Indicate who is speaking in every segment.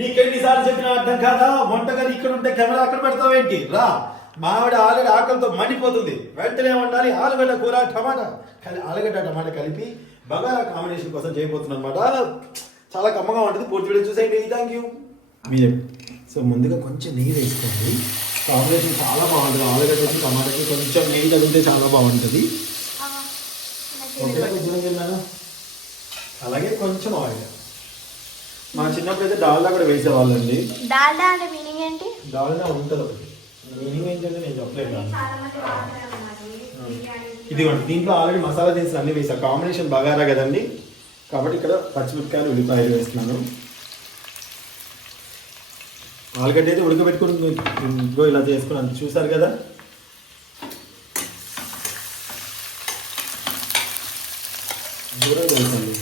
Speaker 1: నీకెన్నిసార్లు చెప్పినా అర్థం కాదా? వంటగది ఇక్కడ ఉంటే కెమెరా అక్కడ పెడతావేంటి? రా. మావిడ ఆలుగడ్డ ఆకలితో మండిపోతుంది. వెంటనే ఉండాలి ఆలుగడ్డ కూర టమాటా. కలి ఆలుగడ్డ టమాటా కలిపి బాగా కాంబినేషన్ కోసం చేయబోతున్నాను అనమాట చాలా కమ్మగా ఉంటుంది. పూర్తి వీడియో చూసేయండి. థ్యాంక్ యూ మీరే సో ముందుగా కొంచెం నెయ్యి వేసుకోండి. కాంబినేషన్ చాలా బాగుంటుంది. ఆలుగడ్డకి టమాటాకి కొంచెం నెయ్యి తగిలితే చాలా బాగుంటుంది. అలాగే కొంచెం ఆయిల్. మా చిన్నప్పుడు అయితే డాల్డా కూడా వేసేవాళ్ళండి.
Speaker 2: డాల్డా అంటే మీనింగ్ ఏంటి?
Speaker 1: డాల్డా ఉంటుంది ఒకటి. మీనింగ్ ఏంటంటే నేను చెప్పలేదు ఇదిగోండి దీంట్లో ఆల్రెడీ మసాలా దినుసులు అన్ని వేసా కాంబినేషన్ బగారా కదండి. కాబట్టి ఇక్కడ పచ్చిమిరపకాయలు ఉల్లిపాయలు వేస్తున్నాను. ఆలుగడ్డ అయితే ఉడకబెట్టుకుని ఇంట్లో ఇలా చేసుకున్నాను చూసారు కదా. దూరం తెలుసండి.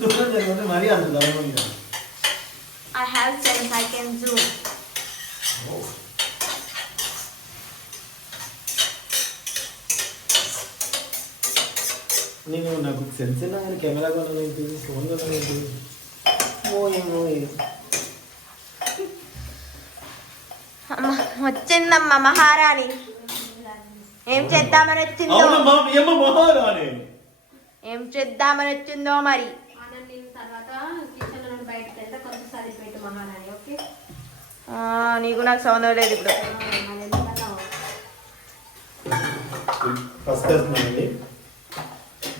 Speaker 1: దూరం జరగండి మరీ అంత దూరం కాదు.
Speaker 2: I have sense I can zoom
Speaker 1: నేను నాకు సెన్స్ కానీ కెమెరా కొనాలంటే ఫోన్ కొనాలంటే మోయి మోయి
Speaker 2: వచ్చిందమ్మా మహారాణి. ఏం చేద్దామని వచ్చిందో? ఏం చేద్దామని వచ్చిందో మరి
Speaker 3: అన్నం తిన్న తర్వాత కిచెన్ నుండి బయటకు వెళ్తే కొంచెం సరి పెట్టు మహారాణి ఓకే
Speaker 2: ఆ, నీకు నాకు సంబంధం లేదు ఇప్పుడు.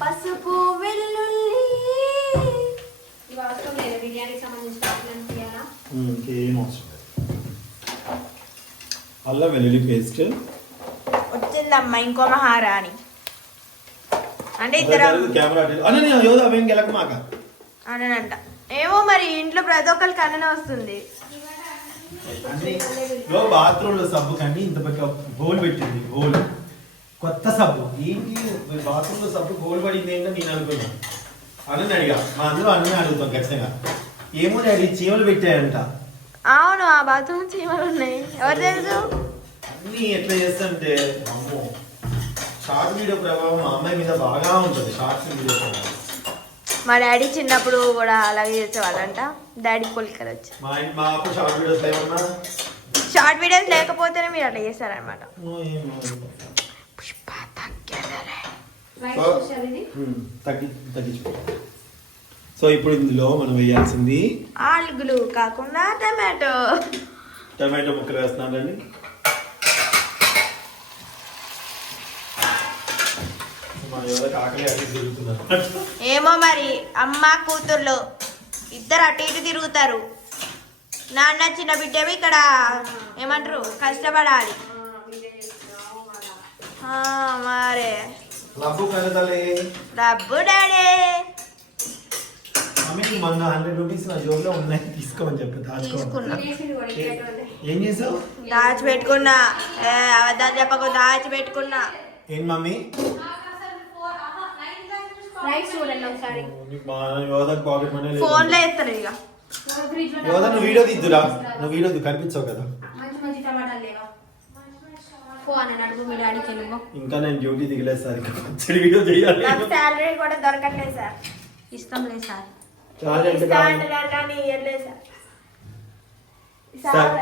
Speaker 2: పసుపు వెల్లుల్లి.
Speaker 1: అల్లం వెల్లుల్లి పేస్ట్.
Speaker 2: వచ్చిందమ్మా ఇంకో మహారాణి. అంటే ఇద్దరం
Speaker 1: కెమెరా అన్న
Speaker 2: అనంట ఏమో మరి ఇంట్లో ప్రతి ఒక్కరికి అన్ననే వస్తుంది.
Speaker 1: లో బాత్రూమ్లో సబ్బు కానీ ఇంత పెద్ద హోల్ పెట్టింది హోల్. కొత్త సబ్బు. ఏంటి? బాత్రూమ్లో సబ్బు హోల్ పడింది ఏంటో నేను అనుకున్నాను అన్నని అడిగా. మా అందరూ అన్నీ అడుగుతాం ఖచ్చితంగా. ఏమో డాడీ చీమలు పెట్టాయంట.
Speaker 2: అవును ఆ బాత్రూమ్ చీమలు ఉన్నాయి. ఎవరు తెలుసు?
Speaker 1: అన్నీ ఎట్లా చేస్తుంటే అమ్మో. షార్ట్ వీడియో ప్రభావం మా అమ్మాయి మీద బాగా ఉంటుంది. షార్ట్స్ వీడియో ప్రభావం.
Speaker 2: మా డాడీ చిన్నప్పుడు కూడా అలాగే చేసేవాళ్ళంట. డాడీ పోలికలు వచ్చి.
Speaker 1: షార్ట్ వీడియోస్ ఏమన్నా
Speaker 2: షార్ట్ వీడియోస్ లేకపోతేనే మీరు అట్లా
Speaker 1: ఏమో.
Speaker 2: పుష్ప
Speaker 1: సో- ఇప్పుడు ఇందులో మనం వేయాల్సింది
Speaker 2: ఆలుగులు కాకుండా టమాటో.
Speaker 1: టమాటో ముక్కలు వేస్తున్నానండి మన ఎవరికి ఆకలి అడిగి తిరుగుతున్నారు
Speaker 2: ఏమో మరి అమ్మ కూతుర్లు ఇద్దరు అటు ఇటు తిరుగుతారు. నాన్న చిన్న బిడ్డవి ఇక్కడ ఏమంటారు? కష్టపడాలి.
Speaker 3: మీరే.
Speaker 2: డబ్బు డాడీ.
Speaker 1: మొన్న హండ్రెడ్ రూపీస్ నా జోబులో ఉన్నాయి తీసుకోమని చెప్పి దాచుకో
Speaker 2: తీసుకున్నా.
Speaker 3: తినేసింది కూడా ఇంకేటువంటి.
Speaker 1: ఏం చేసావు?
Speaker 2: దాచి పెట్టుకున్నా అబద్ధాలు చెప్పకు దాచి పెట్టుకున్నా
Speaker 1: ఏం మమ్మీ?
Speaker 3: రైట్ చూడండి ఒకసారి.
Speaker 1: లేదు.
Speaker 2: ఫోన్లో వేస్తారు ఇక.
Speaker 3: లో
Speaker 1: యోధ నువ్వు వీడియో తీద్దురా. నువ్వు వీడియో కనిపించవు కదా.
Speaker 3: మంచి మంచి టమాటాలు లేవా?
Speaker 1: ఇంకా నేను డ్యూటీ దిగలేదు సార్ పచ్చడి వీడియో చేయాలి
Speaker 2: కూడా దొరకట్లేదు సార్.
Speaker 3: ఇష్టం లేదు సార్.
Speaker 2: సార్.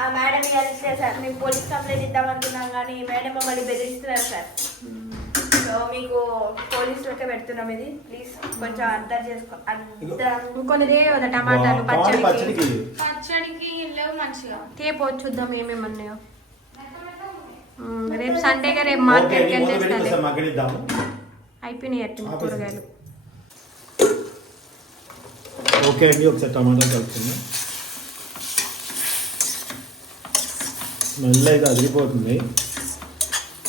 Speaker 2: ఆ మేడం కలిస్తే సార్ మేము పోలీస్ కంప్లైంట్ ఇద్దాం అనుకున్నాం కానీ మేడం మమ్మల్ని బెదిరిస్తున్నారు సార్. సో మీకు పోలీసులకే పెడుతున్నాం ఇది. ప్లీజ్ కొంచెం అర్థం చేసుకో అర్థం
Speaker 3: ఇంకొనిదే కదా టమాటాలు పచ్చడికి.
Speaker 1: పచ్చడికి
Speaker 3: లేవు మంచిగా. తేపో చూద్దాం ఏమేమి ఉన్నాయో. రేపు సండేగా రేపు మార్కెట్కి వెళ్ళేస్తాను అయిపోయినాయి అట్టు. కూరగాయలు.
Speaker 1: ఓకే అండి ఒకసారి టమాటా కలుపుకుందాం. స్మెల్ అయితే అదిరిపోతుంది.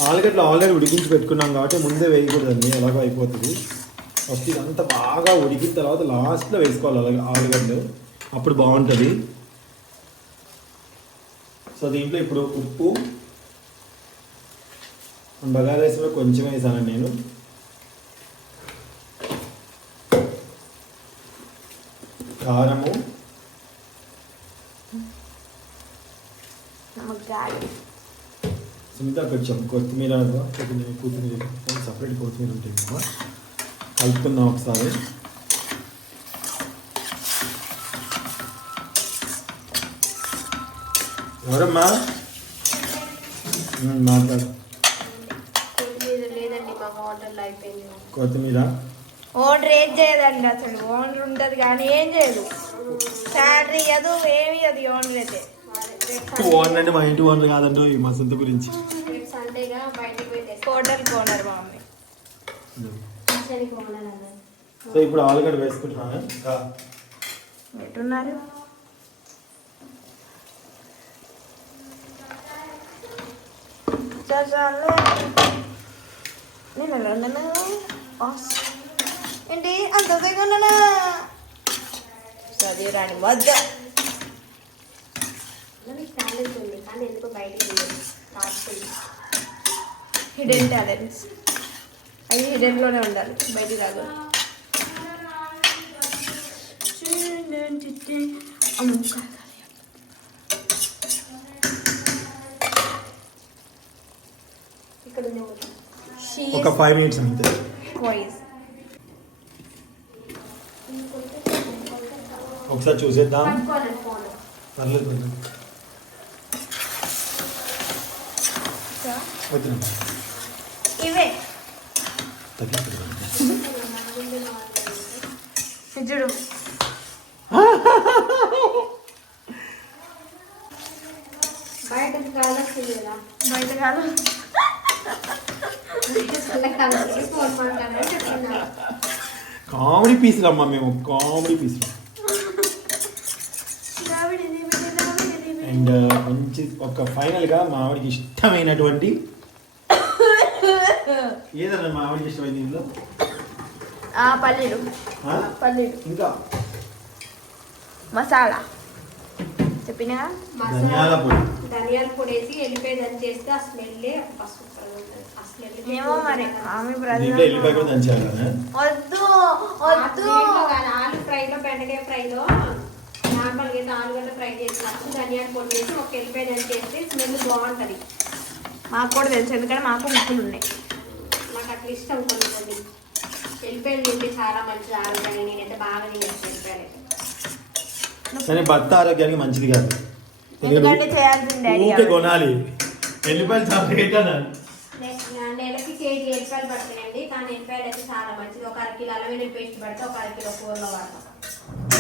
Speaker 1: ఆలుగడ్డలు ఆల్రెడీ ఉడికించి పెట్టుకున్నాం కాబట్టి ముందే వేయకూడదండి ఎలాగో అయిపోతుంది. ఫస్ట్ ఇదంతా బాగా ఉడికిన తర్వాత లాస్ట్లో వేసుకోవాలి అలాగే ఆలుగడ్డలు. అప్పుడు బాగుంటుంది. సో దీంట్లో ఇప్పుడు ఉప్పు బగారా రైస్లో కొంచెం వేసాను నేను. కారము
Speaker 2: నమ్మకు గాలి
Speaker 1: సునీత కొంచెం కొత్తిమీర కొత్తిమీర కొత్తిమీర సపరేట్ కొత్తిమీర ఉంటుంది కదా కలుపుకుందాం ఒకసారి. ఎవరమ్మా? మాట్లాడు.
Speaker 3: కొత్తిమీర లేదండి మా ఆర్డర్లో అయిపోయింది.
Speaker 1: కొత్తిమీర?
Speaker 2: ఓనర్ ఏం చేయదండి అసలు. ఓనర్ ఉంటుంది కానీ ఏం చేయదు. శాలరీ ఇవ్వదు ఏమి ఇవ్వదు ఓనర్ అయితే.
Speaker 1: ఓనర్ అంటే మా ఇంటి ఓనర్ కాదండి మా సొంత గురించి. సో ఇప్పుడు ఆలుగడ్డ వేసుకుంటున్నాను
Speaker 2: చాలు నేను రెండను ఏంటి? అంత దగ్గర చదివి రాని వద్ద
Speaker 3: మీకు టాలెంట్ ఉంది కానీ ఎందుకో బయటకు రాస్తుంది
Speaker 2: హిడెన్ టాలెంట్స్ అవి హిడెన్లోనే ఉండాలి బయటికి రాదు.
Speaker 3: ఇక్కడ.
Speaker 1: ఒక ఫైవ్ మినిట్స్ అంతే.
Speaker 2: వాయిస్
Speaker 1: ఒకసారి చూసేద్దాం. పర్లేదు. వద్దు
Speaker 2: ఇవే
Speaker 1: తగ్గిపోతుంది.
Speaker 2: ఇది చూడు
Speaker 3: బయటకు కావాల్సింది కదా
Speaker 2: బయట కాదు
Speaker 3: చల్లగా కావాల్సింది ఫోన్ మాట్లాడాలని చెప్తున్నా
Speaker 1: కామెడీ పీసులు అమ్మా మేము కామెడీ పీసులు అండ్ మంచి ఒక ఫైనల్గా మా ఆవిడకి ఇష్టమైనటువంటి ఏదన్నా మా ఆవిడకి ఇష్టమైంది ఇందులో?
Speaker 2: పల్లీలు.
Speaker 1: ఆ?
Speaker 2: పల్లీలు.
Speaker 1: ఇంకా?
Speaker 2: మసాలా. చెప్పినా
Speaker 1: ధనియాల పొడి.
Speaker 3: ధనియాల పొడి వేసి వెళ్ళిపోయి చేస్తే ఆ స్మెల్
Speaker 2: ఏమో మరి ఆమె
Speaker 1: ఎల్లిపాయ కూడా దంచాలి?
Speaker 2: వద్దు వద్దు.
Speaker 3: ఆలు ఫ్రైలో బెండకాయ ఫ్రైలో నార్మల్గా అయితే ఆలుగడ్డ ఫ్రై చేసినప్పుడు ధనియాల పొడి వేసి ఒక వెళ్ళిపోయి చేస్తే స్మెల్ బాగుంటుంది.
Speaker 2: మాకు కూడా తెలుసు ఎందుకంటే మాకు ముక్కులు ఉన్నాయి.
Speaker 3: నాకు అట్లా ఇష్టం కొన్ని వెళ్ళిపోయి తింటే చాలా మంచిది ఆరోగ్యాన్ని నేనైతే బాగా తినేసి
Speaker 1: కానీ భర్త ఆరోగ్యానికి మంచిది కాదు.
Speaker 2: ఎందుకంటే చేయాల్సిందే అది
Speaker 1: ఊరికే కొనాలి. ఎల్లిపాయలు చాలా రేట్
Speaker 3: నెలకి కేజీ ఎల్లిపాయలు పడుతున్నాయండి. కానీ ఎల్లిపాయలు అయితే చాలా మంచిది. ఒక అరకిలో అలవేలు పేస్ట్ పడితే ఒక అరకిలో కూరలో వాడతాం.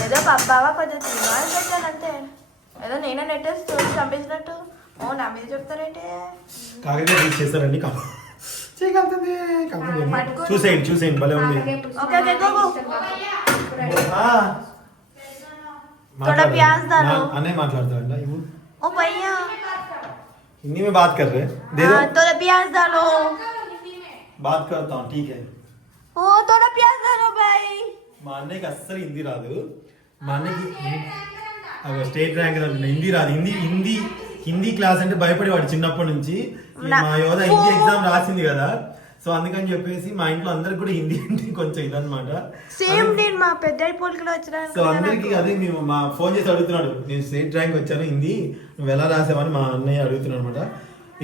Speaker 2: ఏదో పప్పావా కొంచెం సినిమాలు పెట్టాను అంతే ఏదో నేనే నెట్టేసి చూసి చంపేసినట్టు. ఓ నా మీద చెప్తారేంటి?
Speaker 1: తీసి చేస్తారండి కా- చేయగలుగుతుంది కాకపోతే చూసేయండి చూసేయండి భలే ఉంది
Speaker 2: ఓకే, ఓకే, గో, గో.
Speaker 1: ఆ.
Speaker 2: थोड़ा प्याज डालो।
Speaker 1: ना- अने మాట్లాడతాడంట ఇవ్వు
Speaker 2: ओ भैया
Speaker 1: हिंदी में बात कर रहे हैं दे दो
Speaker 2: हाँ, थोड़ा प्याज डालो
Speaker 1: बात करता हूँ ठीक है
Speaker 2: ओ थोड़ा प्याज डालो भाई
Speaker 1: మా అన్నయ్యకి అస్సలు హిందీ రాదు మా అన్నయ్యకి అగో స్టేట్ ర్యాంక్ అంటున్నా హిందీ రాదు హిందీ హిందీ క్లాస్ అంటే భయపడేవాడు చిన్నప్పటి నుంచి. ఈ మా యోధ హిందీ ఎగ్జామ్ రాసింది కదా. సో అందుకని చెప్పేసి మా ఇంట్లో అందరికి కూడా హిందీ అంటే కొంచెం ఇదన్నమాట.
Speaker 2: సేమ్ నేను మా పెద్ద పోలికలో వచ్చిన
Speaker 1: సో అందరికి అదే మేము మా ఫోన్ చేసి అడుగుతున్నాడు. నేను స్టేట్ ర్యాంక్ వచ్చాను హిందీ నువ్వు ఎలా రాసావని మా అన్నయ్య అడుగుతున్నాడు అనమాట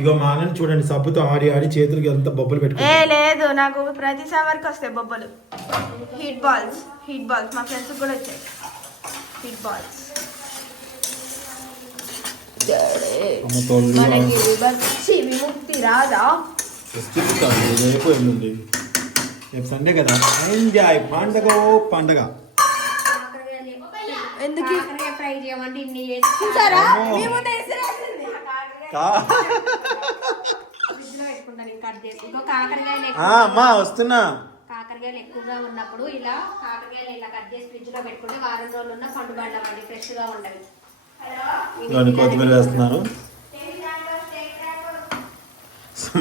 Speaker 1: ఇగో మా అన్నని చూడండి సబ్బుతో ఆడి ఆడి చేతులకి ఎంత బొబ్బలు
Speaker 2: ఏ
Speaker 1: పెట్టుకో
Speaker 2: లేదు నాకు ప్రతి సమ్మర్కి వస్తాయి బొబ్బలు. హీట్ బాల్స్ హీట్ బాల్స్ మా ఫ్రెండ్స్ కూడా వచ్చాయి. హీట్ బాల్స్ మనకి విభక్తి విముక్తి రాదా?
Speaker 1: వస్తుంది కాదు రేపు ఎల్లుండి రేపు సండే కదా? ఎంజాయ్ పండగ ఓ పండగ.
Speaker 2: ఎందుకు?
Speaker 3: కాకరకాయ ఫ్రై చేయమంటే ఇన్ని చేసి
Speaker 2: చూసారా?
Speaker 1: అమ్మో. వస్తున్నా.
Speaker 3: కాకరకాయలు ఎక్కువగా ఉన్నప్పుడు ఇలా కాకరకాయలు ఇలా కట్ చేసి ఫ్రిడ్జ్లో పెట్టుకుంటే వారం రోజులు ఉన్న పండు బండం అండి ఫ్రెష్గా ఉంటది
Speaker 1: ఇవన్నీ కొత్తిమీర వేస్తున్నారు.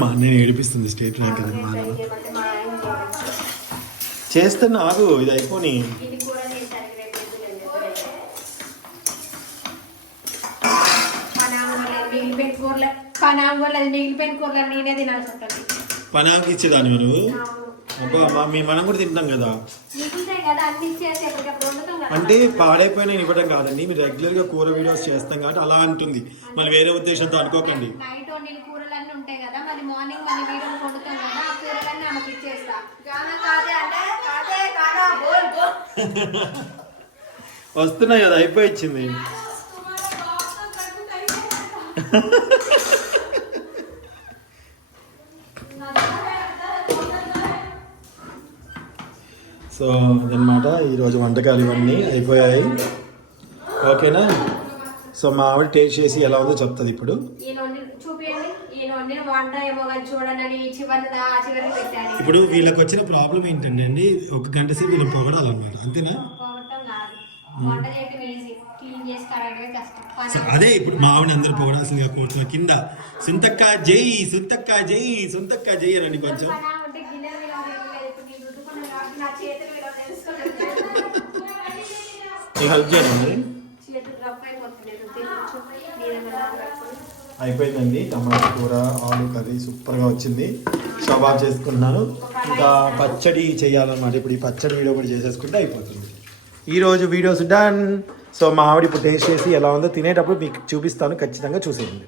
Speaker 1: మా అన్నయ్య ఏడిపిస్తుంది స్టేట్ ర్యాంక్ కదా మా. చేస్తున్నా ఆగు ఇది అయిపోని.
Speaker 3: అది
Speaker 1: పనాకి ఇచ్చేదాన్ని నువ్వు? అబ్బా మీ మనం కూడా తింటాం కదా. అంటే పాడైపోయిన ఇవ్వడం కాదండి. మీరు రెగ్యులర్గా కూర వీడియోస్ చేస్తాం కాబట్టి అలా అంటుంది. మళ్ళీ వేరే ఉద్దేశంతో అనుకోకండి.
Speaker 3: నైట్ వండిన కూరలన్నీ ఉంటాయి కదా మరి మార్నింగ్ మళ్ళీ వీడియోలు వండుతాం కదా ఆ కూరలన్నీ ఆమెకి ఇచ్చేస్తా.
Speaker 2: గానా కాదే అంటే కాదే కానా బోల్ బోల్.
Speaker 1: వస్తున్నాయి కదా అయిపోయి ఇచ్చింది. సో అదనమాట ఈరోజు వంటకాలు ఇవన్నీ అయిపోయాయి. ఓకేనా? సో మా ఆవిడ టేస్ట్ చేసి ఎలా ఉందో చెప్తుంది ఇప్పుడు. ఇప్పుడు వీళ్ళకి వచ్చిన ప్రాబ్లం ఏంటంటే అండి ఒక గంట సేపు వీళ్ళని పొగడాలన్నమాట. అంతేనా? అదే ఇప్పుడు మా ఆవిడ అందరూ పొగడాల్సిందిగా కోరుతున్నా కింద. సుంతక్క జై సుంతక్క జై సుంతక్క జై అని కొంచెం
Speaker 3: పని ఉంటే గిన్నెలు విలువ తెలియలేదు ఇప్పుడు నేను రుద్దుకున్నాను కాబట్టి నా చేతులు విలువ తెలుసుకోలేదు
Speaker 1: నీకు హెల్ప్ చేయండి అయిపోయిందండి టమాటా కూర ఆలు కర్రీ సూపర్గా వచ్చింది. స్టవ్ చేసుకున్నాను చేసుకుంటున్నాను. ఇంకా పచ్చడి చేయాలన్నమాట. ఇప్పుడు ఈ పచ్చడి వీడియో కూడా చేసేసుకుంటే అయిపోతుంది. ఈరోజు వీడియోస్ డన్. సో మా ఆవిడ ఇప్పుడు టేస్ట్ చేసి ఎలా ఉందో తినేటప్పుడు మీకు చూపిస్తాను. ఖచ్చితంగా చూసేయండి.